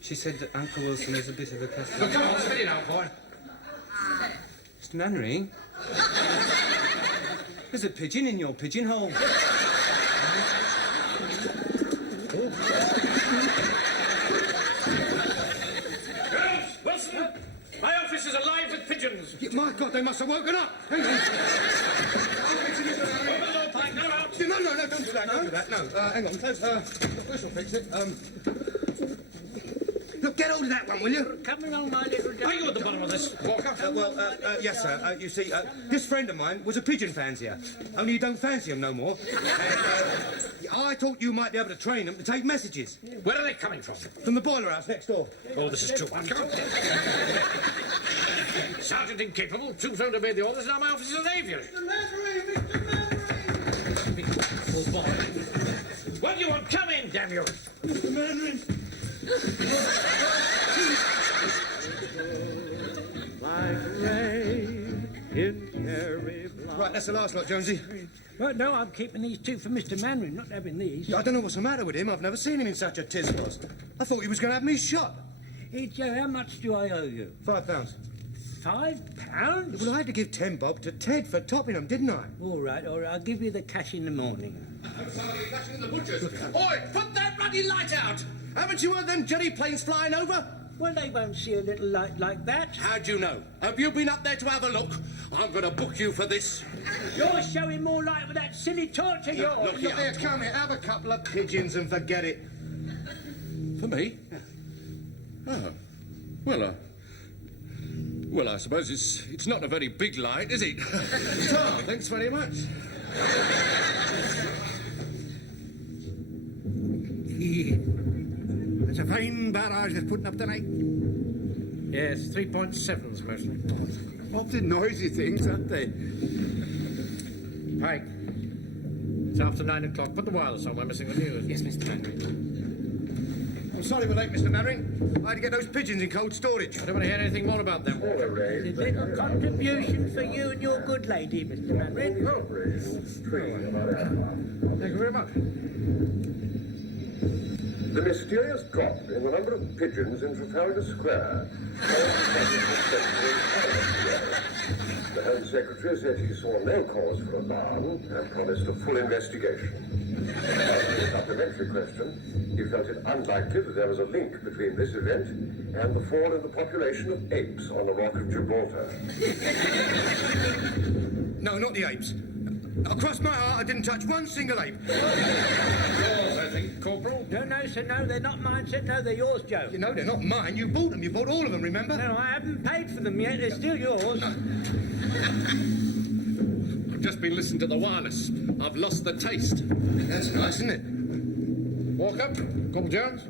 She said that Uncle Wilson is a bit of a customer. Well, come on, spit it out, boy. Mr. Mannering? There's a pigeon in your pigeonhole. Girls, Wilson, my office is alive with pigeons. Yeah, my God, they must have woken up. Hang on. No, don't do that. Don't do that. No, hang on. This'll fix it. Look, get hold of that one, will you? Come along, my little Are you at the bottom of this, Walker? Yes, sir. You see, this friend of mine was a pigeon fancier. Only you don't fancy him no more. I thought you might be able to train them to take messages. Where are they coming from? From the boiler house next door. Oh, this is too much. Sergeant incapable, too slow to obey the orders, now my office is an aviary. Mr. Mannering! Oh, boy. What do you want? Come in, damn you. Mr. Mannering! Right, that's the last lot, Jonesy. Well, no, I'm keeping these two for Mr. Mannering, not having these. Yeah, I don't know what's the matter with him. I've never seen him in such a tiz-was. I thought he was going to have me shot. Hey, Joe, how much do I owe you? £5. £5? Well, I had to give 10 bob to Ted for topping them, didn't I? All right, I'll give you the cash in the morning. Oi, put that bloody light out! Haven't you heard them jelly planes flying over? Well, they won't see a little light like that. How'd you know? Have you been up there to have a look? I'm going to book you for this. You're showing more light with that silly torch of yours. Look here, come here, have a couple of pigeons and forget it. For me? Oh. Well, I suppose it's not a very big light, is it? Oh, thanks very much. It's a fine barrage they're putting up tonight. Yes, 3.7s mostly. Awfully noisy things, aren't they? Pike. It's after 9 o'clock. Put the wireless on. We're missing the news. Yes, Mr. Mannering. I'm sorry we're late, Mr. Mannering. I had to get those pigeons in cold storage. I don't want to hear anything more about them, Walker. It's a little contribution for you and your good lady, Mr. Mannering. Oh. Thank you very much. The mysterious drop in the number of pigeons in Trafalgar Square. The Home Secretary said he saw no cause for alarm and promised a full investigation. As to the supplementary question, he felt it unlikely that there was a link between this event and the fall in the population of apes on the Rock of Gibraltar. No, not the apes. Across my heart, I didn't touch one single ape. Yours, I think, Corporal. No, sir, no, they're not mine, sir. No, they're yours, Joe. You know, they're not mine. You bought them. You bought all of them, remember? No, I haven't paid for them yet. They're still yours. I've just been listening to the wireless. I've lost the taste. That's nice, isn't it? Walker, Corporal Jones.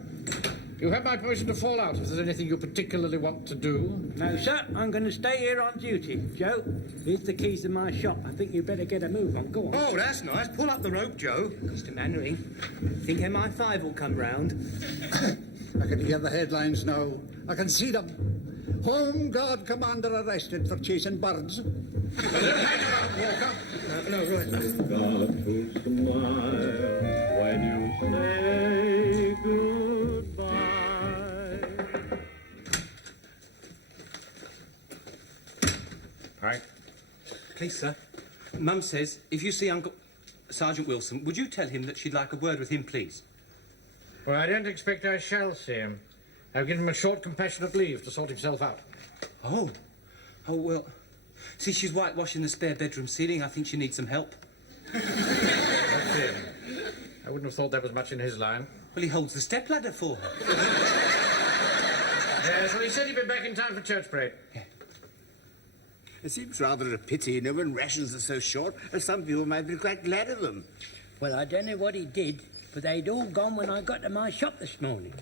You have my permission to fall out if there's anything you particularly want to do. No, sir, I'm going to stay here on duty. Joe, here's the keys to my shop. I think you better get a move on. Go on. Oh, that's nice. Pull up the rope, Joe. Mr. Mannering, think MI5 will come round? I can hear the headlines now. I can see them. Home Guard commander arrested for chasing birds. Walker. No, right. God who smiles when you say goodbye. Pike. Please, sir. Mum says, if you see Uncle Sergeant Wilson, would you tell him that she'd like a word with him, please? Well, I don't expect I shall see him. I've given him a short compassionate leave to sort himself out. Oh, well... See, she's whitewashing the spare bedroom ceiling. I think she needs some help. That's it. I wouldn't have thought there was much in his line. Well, he holds the stepladder for her. Yes, well, he said he'd be back in time for church parade. Yeah. It seems rather a pity, you know, when rations are so short, and some people might be quite glad of them. Well, I don't know what he did, but they'd all gone when I got to my shop this morning.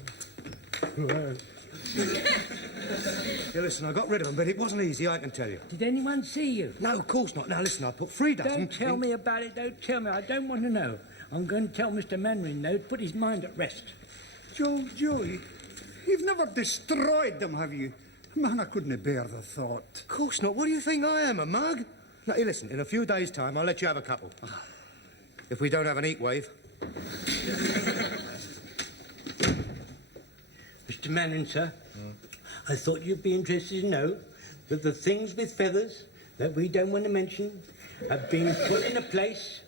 Yeah, listen, I got rid of them, but it wasn't easy, I can tell you. Did anyone see you? No, of course not. Now, listen, I put 3 dozen... Don't tell me about it, don't tell me. I don't want to know. I'm going to tell Mr. Mannering, though, to put his mind at rest. Joe, you've never destroyed them, have you? Man, I couldn't bear the thought. Of course not. What do you think I am, a mug? Now, hey, listen, in a few days' time, I'll let you have a couple. If we don't have an heat wave. Mr. Manning, sir. I thought you'd be interested to know that the things with feathers that we don't want to mention have been put in a place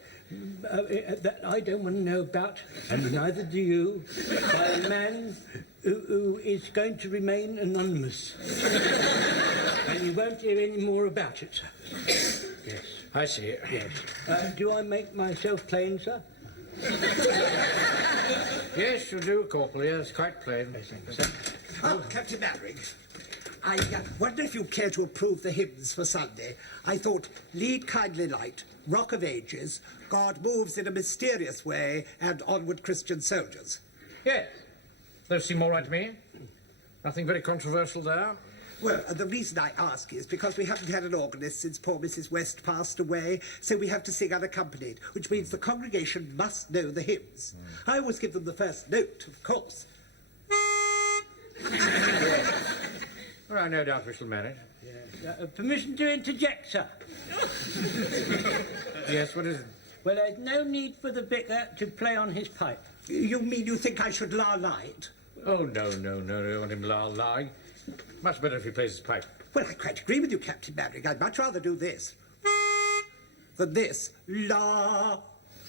that I don't want to know about, and neither do you, by a man who is going to remain anonymous. And you won't hear any more about it, sir. Yes. I see it. Yes. Do I make myself plain, sir? Yes, you do, Corporal. Yes, quite plain. Oh, Captain Maverick, I wonder if you'd care to approve the hymns for Sunday. I thought, Lead Kindly Light, Rock of Ages, God Moves in a Mysterious Way, and Onward Christian Soldiers. Yes. Those seem all right to me. Nothing very controversial there. Well, the reason I ask is because we haven't had an organist since poor Mrs. West passed away, so we have to sing unaccompanied, which means the congregation must know the hymns. I always give them the first note, of course. Well, no doubt we shall manage. Permission to interject, sir. Yes, what is it? Well, there's no need for the vicar to play on his pipe. You mean you think I should la light? Oh, no, don't want him lying. Much better if he plays his pipe. Well, I quite agree with you, Captain Maverick. I'd much rather do this than this. La.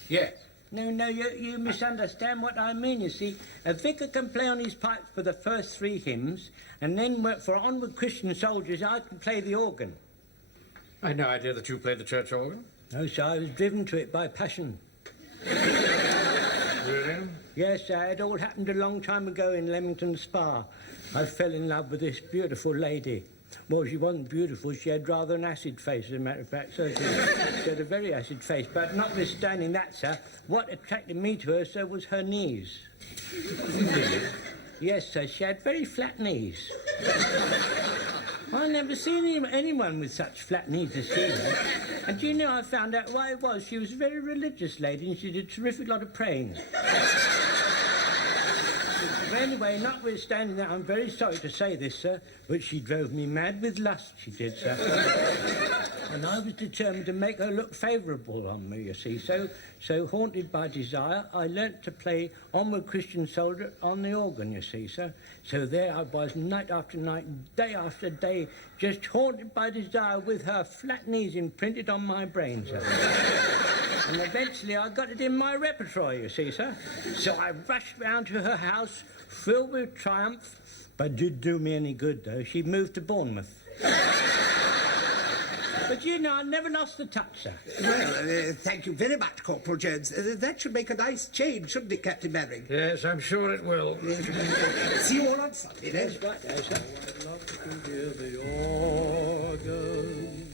Yes. No, you misunderstand what I mean, you see. A vicar can play on his pipe for the first 3 hymns, and then for Onward Christian Soldiers, I can play the organ. I had no idea that you played the church organ. No, sir, I was driven to it by passion. Really? Yes, sir, it all happened a long time ago in Leamington Spa. I fell in love with this beautiful lady. Well, she wasn't beautiful, she had rather an acid face, as a matter of fact, so she had a very acid face. But notwithstanding that, sir, what attracted me to her, sir, was her knees. Yes, sir, she had very flat knees. I never seen anyone with such flat knees as she had. And do you know, I found out why it was? She was a very religious lady and she did a terrific lot of praying. But anyway, notwithstanding that, I'm very sorry to say this, sir, but she drove me mad with lust, she did, sir. And I was determined to make her look favourable on me, you see. So haunted by desire, I learnt to play Onward Christian Soldier on the organ, you see, sir. So there I was, night after night, day after day, just haunted by desire with her flat knees imprinted on my brain, sir. And eventually I got it in my repertoire, you see, sir. So I rushed round to her house, filled with triumph, but did do me any good, though. She moved to Bournemouth. But, you know, I never lost the touch, sir. Well, thank you very much, Corporal Jones. That should make a nice change, shouldn't it, Captain Maverick? Yes, I'm sure it will. See you all on Sunday, then. That's right, there, sir. I'd love to hear the organ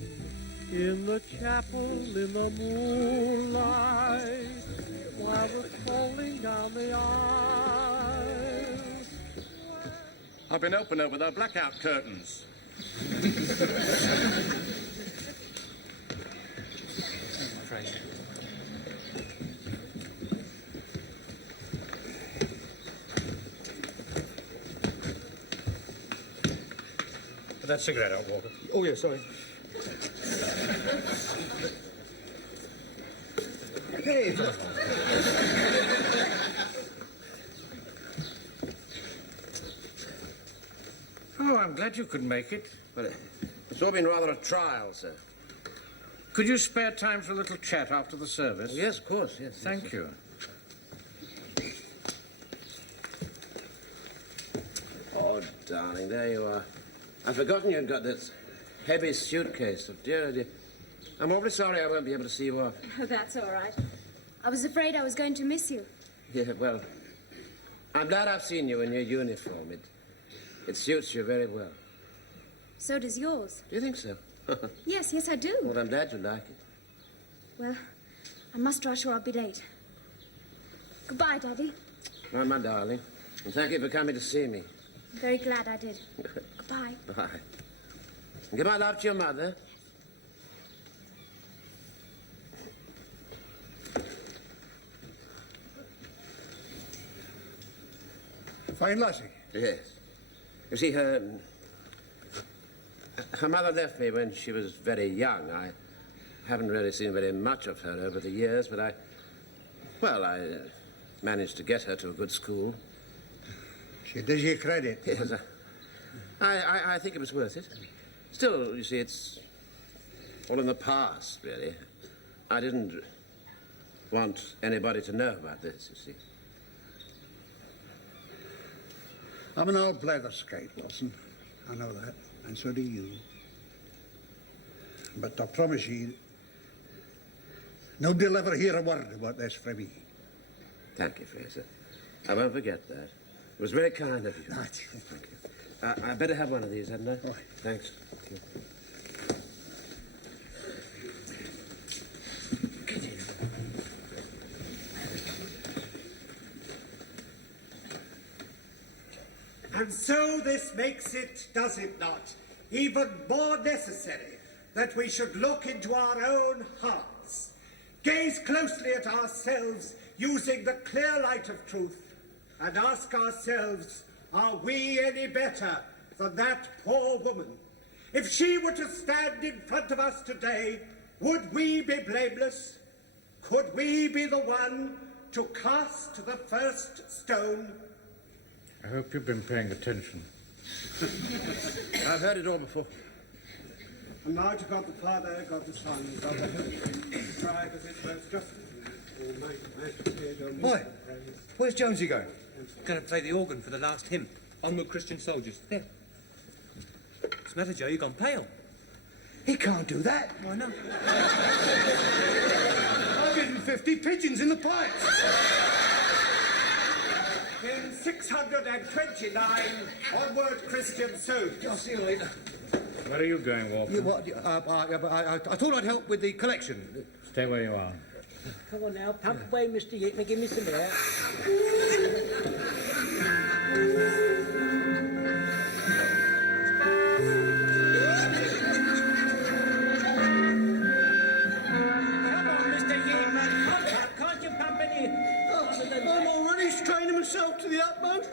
in the chapel in the moonlight while we're falling down the aisle. I've been open over the blackout curtains. Put that cigarette out, Walker. Oh, yeah, sorry. Hey, Oh, I'm glad you could make it. But it's all been rather a trial, sir. Could you spare time for a little chat after the service? Yes, of course, yes. Thank you. Oh, darling, there you are. I'd forgotten you'd got this heavy suitcase. Oh, dear, oh, dear. I'm awfully sorry I won't be able to see you off. Oh, that's all right. I was afraid I was going to miss you. Yeah, well, I'm glad I've seen you in your uniform. It suits you very well. So does yours. Do you think so? Yes, I do. Well, I'm glad you like it. Well, I must rush or I'll be late. Goodbye, Daddy. Bye, my darling. And thank you for coming to see me. I'm very glad I did. Goodbye. Bye. And give my love to your mother. Fine lassie. Yes. You see, her mother left me when she was very young. I haven't really seen very much of her over the years, but I managed to get her to a good school. She does you credit. Yes, I think it was worth it. Still, you see, it's all in the past, really. I didn't want anybody to know about this, you see. I'm an old blatherskate, Wilson. I know that, and so do you. But I promise you, nobody'll ever hear a word about this from me. Thank you, Fraser. I won't forget that. It was very kind of you. Right. Thank you. I better have one of these, hadn't I? Right. Thanks. Thank you. And so this makes it, does it not, even more necessary that we should look into our own hearts, gaze closely at ourselves using the clear light of truth, and ask ourselves, are we any better than that poor woman? If she were to stand in front of us today, would we be blameless? Could we be the one to cast the first stone? I hope you've been paying attention. I've heard it all before. And now to God the Father, God the Son, God the Holy Spirit, tried as it was just. Boy, where's Jonesy going? Going to play the organ for the last hymn. Onward, Christian soldiers. There. What's the matter, Joe? You've gone pale. He can't do that. Why not? 150 pigeons in the pipes. In 629, onward, Christian soldiers. I'll see you later. Where are you going, Walker? I thought I'd help with the collection. Stay where you are. Come on now, pump away, Mr. Yeatman, give me some air. Come on, Mr. Yeatman, pump up, can't you pump any? I'm already straining myself to the utmost.